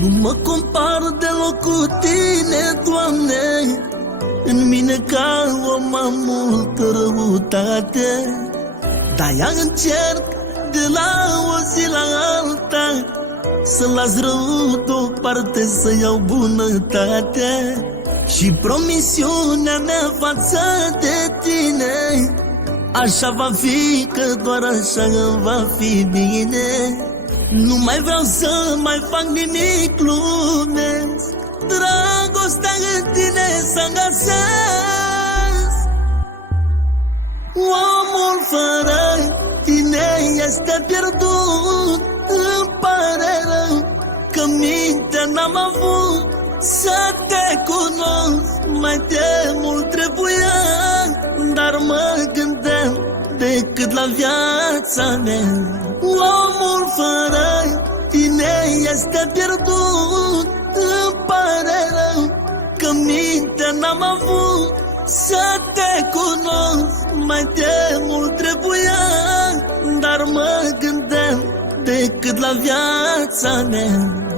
Nu mă compar deloc cu tine, Doamne. În mine ca om am multă răutate, dar ea încerc de la o zi la alta să las rău deoparte, să iau bunătate. Și promisiunea mea față de tine, așa va fi, că doar așa va fi bine. Nu mai vreau să mai fac nimic, glumesc, dragostea în tine s-a găsesc. Omul fără tine este pierdut. Îmi pare rău că mintea n-am avut să te cunosc. Mai de mult trebuia, dar mă gândeam decât la viața mea. Omul fără tine este pierdut. Îmi pare rău că mintea n-am avut să te cunosc. Mai de mult trebuia, dar mă gândeam decât la viața mea.